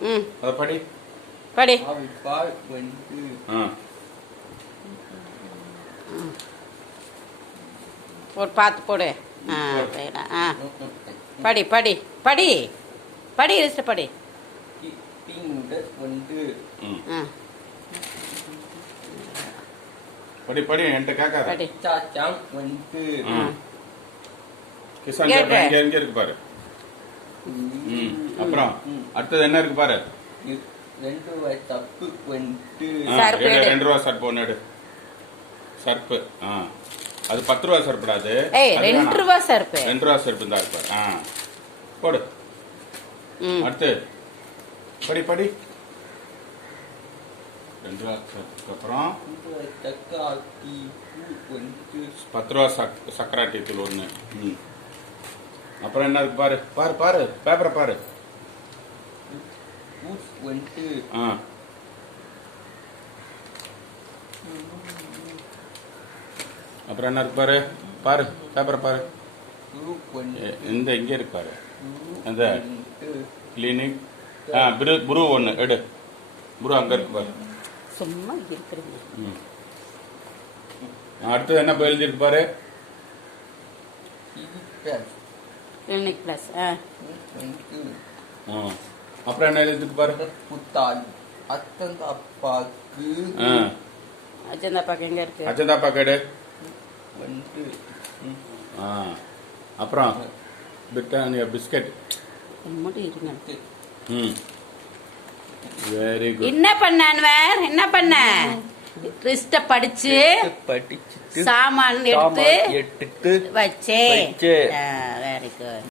அதை படி படி. பால் வந்து ஒரு பார்த்து போடு. படி படி படி படி லிஸ்ட் படி. வந்து படி படி என்கிட்ட கேட்காத. படி. சாச்சாம் வந்து கிசான் எங்க இருக்கு பாரு. அப்புறம் அடுத்தது என்ன இருக்கு பாரு. 2 ரூபாய் சப்பு வந்து 2 ரூபாய் சர்ப்பு ஒன்று எடு. சர்ப்பு அது 10 ரூபாய் சர்ப்புடாது. 2 ரூபாய் சர்ப்பு. 2 ரூபாய் சர்ப்பு தான் இருப்பாரு. போடு. அடுத்து படி படி. 2 ரூபாய் சர்ப்புக்கு அப்புறம் 10 ரூபாய் சக்கராட்டி தூள் ஒன்று. அப்புறம் என்ன இருக்கு பாரு. பாரு பாரு பேப்பரை பாரு. அப்புறம் என்ன இருக்கு பாரு. பாரு பேப்பரை பாரு. இந்த இங்கே இருக்கு பாரு. அந்த கிளினிக் புரு ஒன்று எடு. புரு அங்கே இருக்கு பாரு. சும்மா இருக்கிறீங்க. அடுத்தது என்ன எழுதிருக்கு பாரு. Clinic plus. அப்புறம் என்ன எழுதிருக்கு பாரு. புத்தாள் அச்சந்தாப்பாக்கு. அச்சந்தாப்பாக்கு எங்க இருக்கு. அச்சந்தாப்பாக்கு எடு. அப்புறம் பிரிட்டானியா பிஸ்கட். Very good. என்ன பண்ணான் என்ன பண்ண. லிஸ்ட படிச்சு சாமான் எடுத்து வச்சே. Very good.